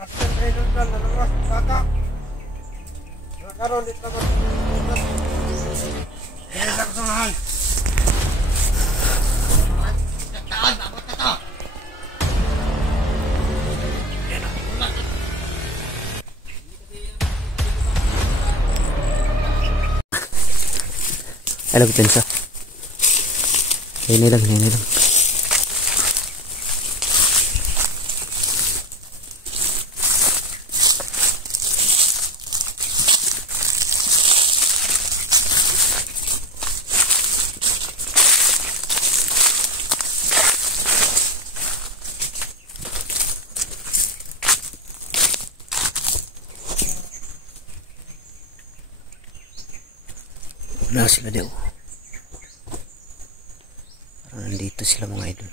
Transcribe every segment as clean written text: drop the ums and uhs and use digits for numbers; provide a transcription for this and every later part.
Pastel may nundan na luwas ang bata. Nakaroon dito naman. Kaya sa kasamahan. Nagtaan, abot ka to. Alam ko pensa. Ini lang. Wala sila daw. Parang nandito sila mga idol.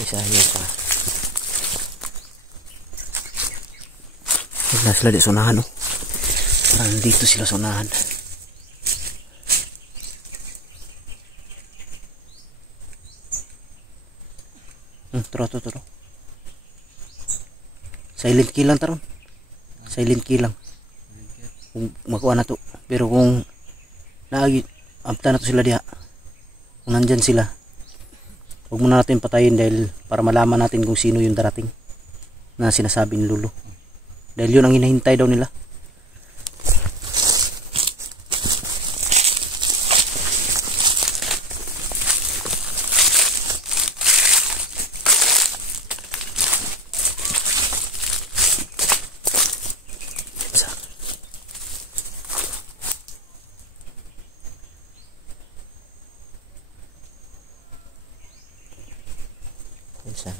Isa hiyo pa. Wala sila di sunahan, oh. Parang nandito sila sunahan. Turo. Silent kill lang taron. Silent kill lang. Kung makuha na to. Pero kung naagta na to sila diha. Kung nandyan sila. Huwag muna natin patayin dahil para malaman natin kung sino yung darating na sinasabi ni Lolo. Dahil yun ang hinahintay daw nila.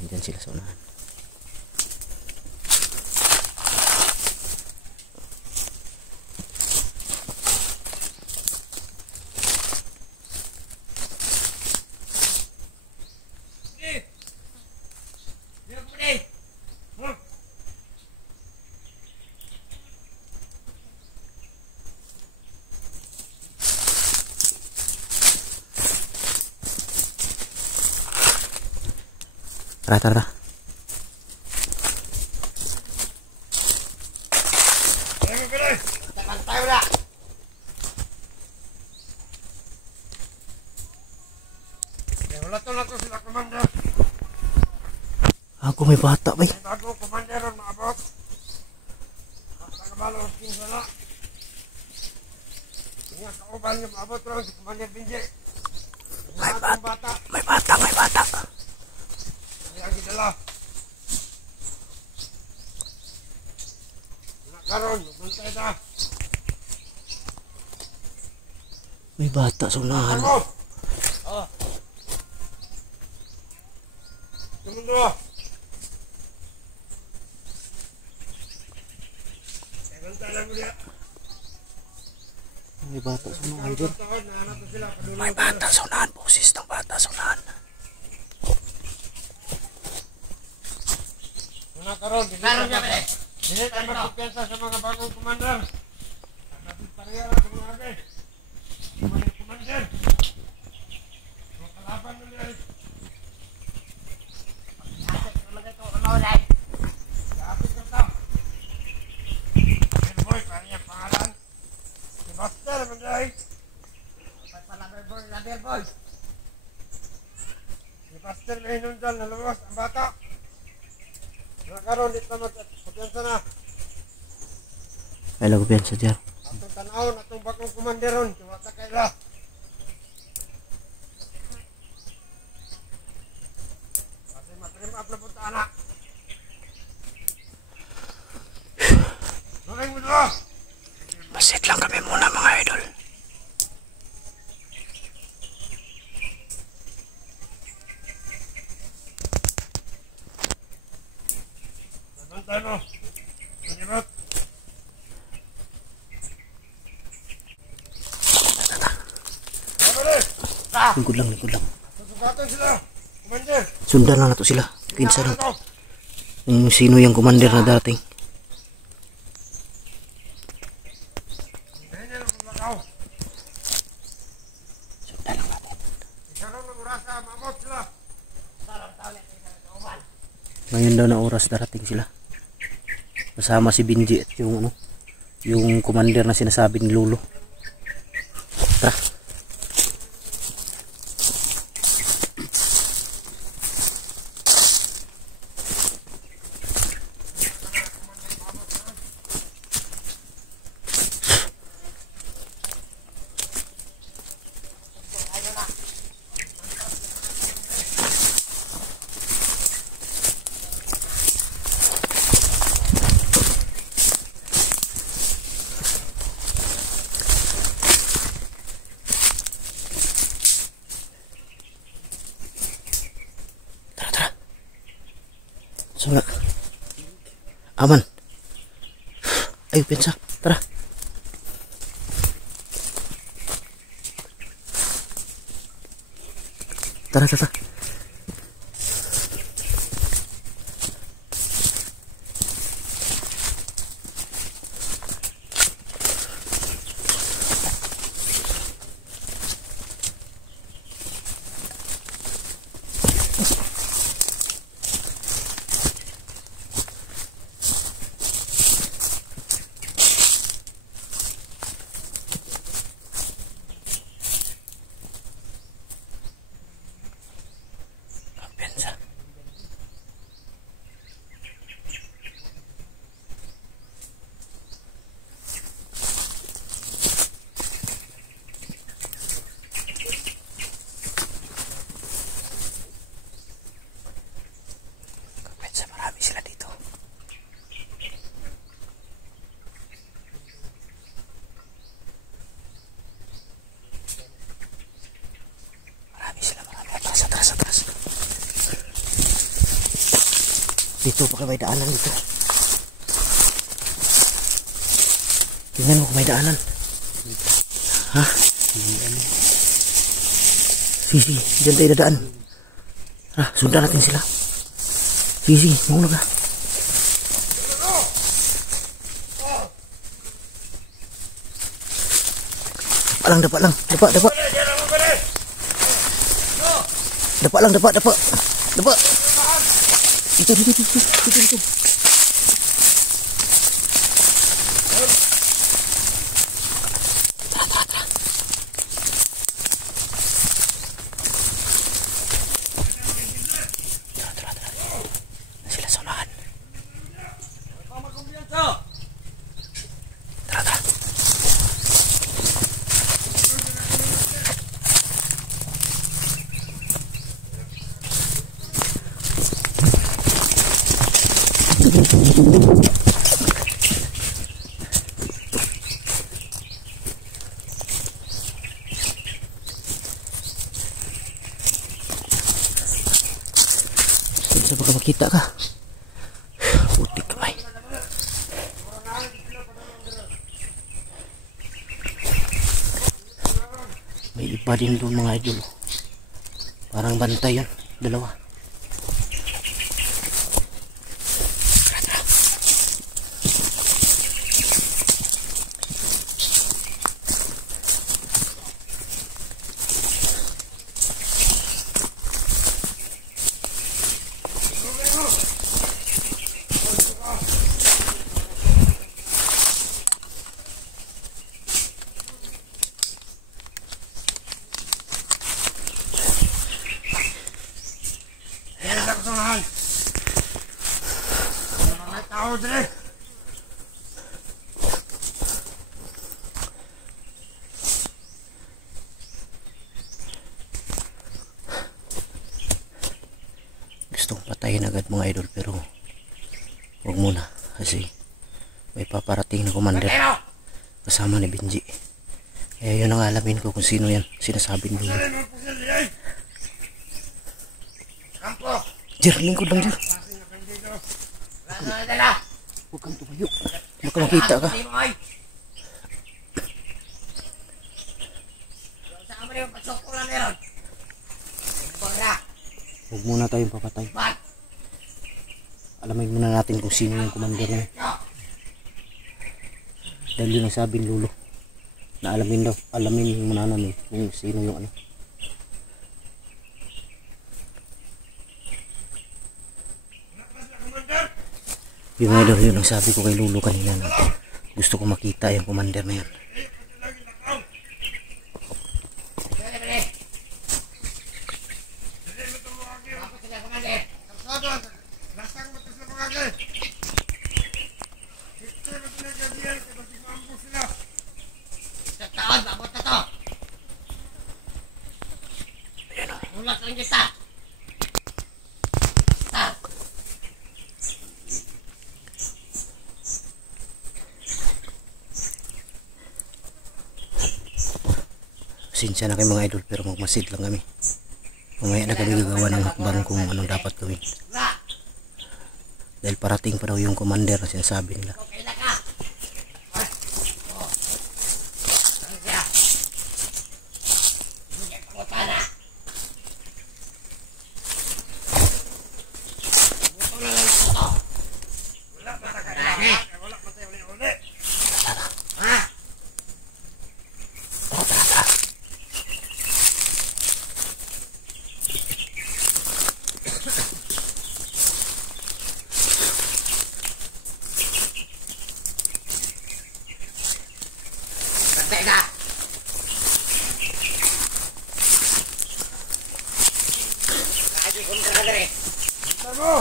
Diyan sila sa unahan. Tara. Wala to sila komanda. Ako may bata ba? Bago komanda ron maabot. Basta kabalo king sala. Nga kauban nga maabot ron si komanda Binje. May bata. Yang gidala. Nakaroon, bantay na. May bata sa unahan. Oh. Tumundo. Bantay lang mo dia. May bata sa unahan dyan. May bata sa unahan. Boses ng bata sa unahan. Nakaroon, hindi tayo magpipiyansa sa mga bagong komandar. Nagpareha lang sa mga agay. Mga komandar. Mga kalaban mo niya. Kapit ka ta. Boy, parang yung pangalan. Si Buster, manday. Boy. Si Buster may hinundal na luwas ang bata. Nakaroon dito naman, kumpiyansa na. Ay, kumpiyansa dyan. Atong tanawon, atong bagong kumanderon, kiwata kaila. Kasi matrim up na punta, anak. Maring mo dito. Masit lang kami muna mga idol. Bantay mo. Pagirot. Lingkod lang. Susugatan sila. Kumander. Sundan lang na to sila. Pinsa lang. Kung sino yung commander na dating. Sundan lang natin. asa, mabot sila. Ngayon daw na oras darating sila. Kasama si Benji at yung ano, yung commander na sinasabi ni Lolo. Tara. So nga. Aman. Ayo pensa. Tara. Tara, tara. Pensa. Pensa, marami sila dito. Marami sila, marami. Atras, atras, atras. Dito baka may daanan dito. Tingnan mo kung may daanan. Ha? Sige, dyan tayo dadaan. Sundan natin sila. Sige, mauna ka. Dapa lang. Dapa. Dapa lang. Dapa. Itu. Tara. Sila sa unahan. Tara. Bisa baka makita ka. Putik kamay. May iba din doon mga idol. Parang bantay yun. Dalawa. Samahan. Mga tao dire. Gusto kong patayin agad mga idol pero huwag muna kasi may paparating na commander kasama ni Benji. Kaya yun ang alamin ko kung sino yan sinasabi nila. Jer, lingkod lang Jer. Huwag kang tumayo. Baka makita ka. Huwag muna tayong papatay. Alamin muna natin kung sino yung commander na yun. Dahil yun ang sabi ni Lolo na alamin muna namin kung sino yung ano. Yung idol, yun ang sabi ko kay Lulu kanina na gusto ko makita yung commander na yan. Ulat lang kita. Pasensya na kayo mga idol, pero magmasid lang kami. Mamaya na kami gagawa ng hakbang kung anong dapat gawin. Dahil parating pa daw yung commander na sinasabi nila. Teka. Lagi kong kadere. Tamo!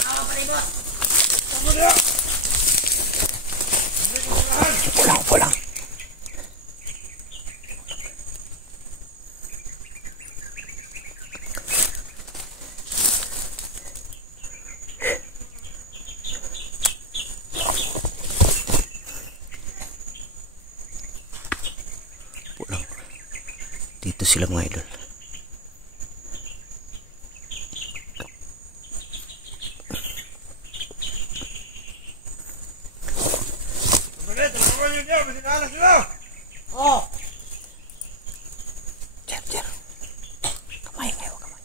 Ano pa rin mo? Tamo niya! Upo lang. Dito sila mga idol. Sandali, talagang nyo niya, masinala sila! Oh! Jer. Kamay ngayon, kamay.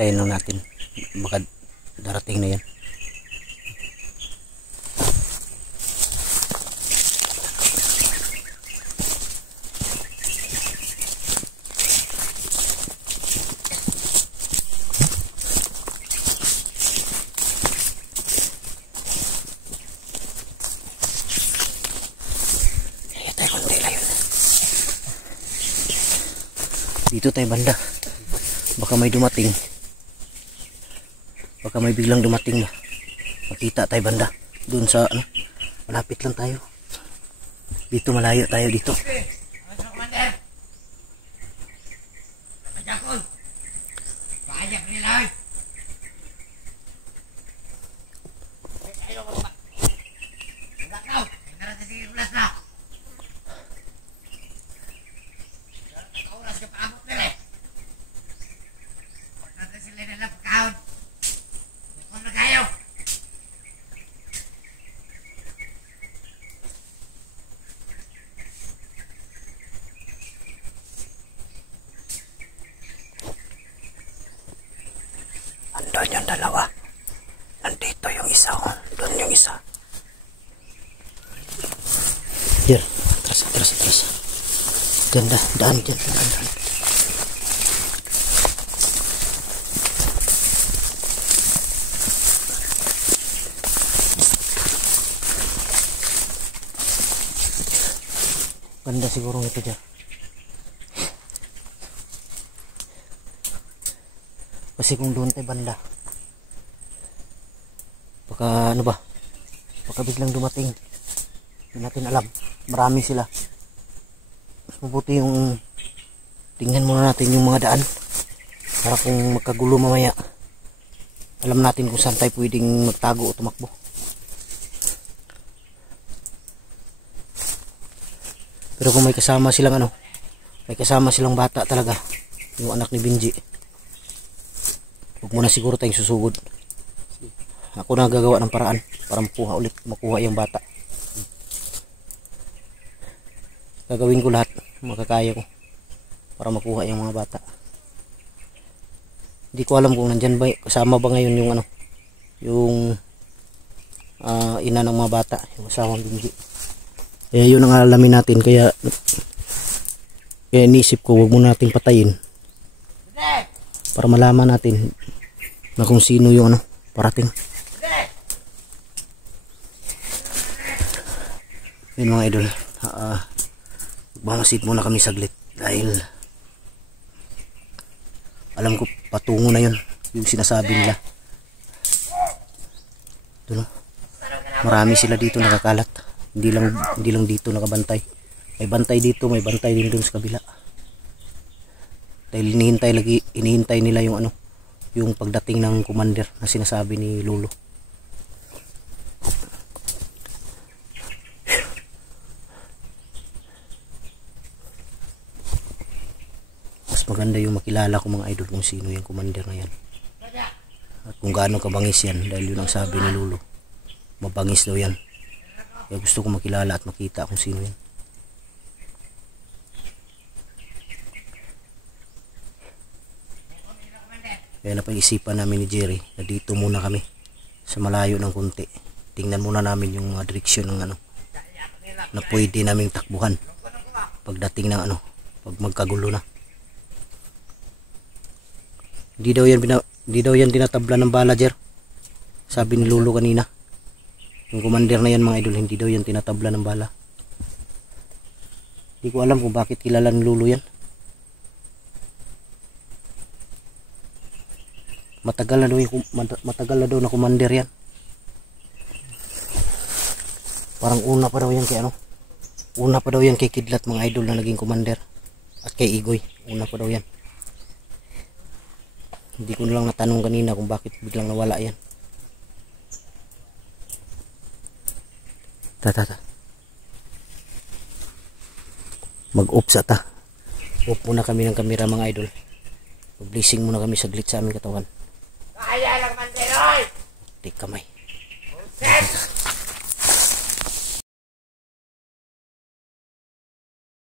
Tayo lang natin, baka darating na yan. Kaya tayo kundi layon. Dito tayo banda, baka may dumating. Baka may biglang dumating na makita tayo banda doon sa ano, malapit lang tayo dito, malayo tayo dito. Ano commander? Pajakol. Pajak nila. Ayo ba? Lakaw. Narating sige ulas na. Oras ka paabot nila. Narating sila nila pagkaon. Kayo. Andun yung dalawa, nandito yung isa, oh. Doon yung isa. Here, atras. Ganda, daan. Ganda siguro ito dyan. Kasi kung doon tayo banda, baka ano ba, baka biglang dumating, hindi natin alam, marami sila. Mas mabuti yung tingnan muna natin yung mga daan para kung magkagulo mamaya, alam natin kung saan tayo pwedeng magtago o tumakbo. Pero kung may kasama silang ano, may kasama silang bata talaga, yung anak ni Benji, huwag muna siguro tayong susugod. ako na gagawa ng paraan para makuha yung bata. Gagawin ko lahat makakaya ko para makuha yung mga bata. Hindi ko alam kung nandyan ba, kasama ba ngayon yung yung ina ng mga bata, yung asawang Benji. Yun ang alamin natin, kaya inisip ko wag muna natin patayin para malaman natin na kung sino yung parating. Yun mga idol, magmamasid muna kami saglit dahil alam ko patungo na yun yung sinasabi nila. Ito, no? Marami sila dito nakakalat, hindi lang dito nakabantay, may bantay dito, may bantay din dun sa kabila dahil inihintay nila yung yung pagdating ng commander na sinasabi ni Lolo. Mas maganda yung makilala ko mga idol kung sino yung commander na yan at kung gaano kabangis yan, dahil yun ang sabi ni Lolo, mabangis daw yan. Kaya gusto ko makilala at makita kung sino yan. Kaya napag-isipan namin ni Jerry na dito muna kami sa malayo ng konti. Tingnan muna namin yung mga direksyon ng na pwede naming takbuhan pagdating ng pag magkagulo na. Hindi daw yan tinatabla ng bala, Jer. Sabi ni Lolo kanina. Yung commander na yan mga idol, hindi daw yan tinatabla ng bala. Hindi ko alam kung bakit kilala ni Lolo yan. Matagal na daw na commander yan. Parang una pa daw yan kay una pa daw yan kay Kidlat mga idol na naging commander. At kay Igoy, una pa daw yan. Hindi ko lang natanong kanina kung bakit biglang nawala yan. Mag-off sa ta. Off muna kami ng kamera mga idol. Mag-blessing muna kami saglit sa aming katawan. Kaya lang, Manderoy! Tik kamay.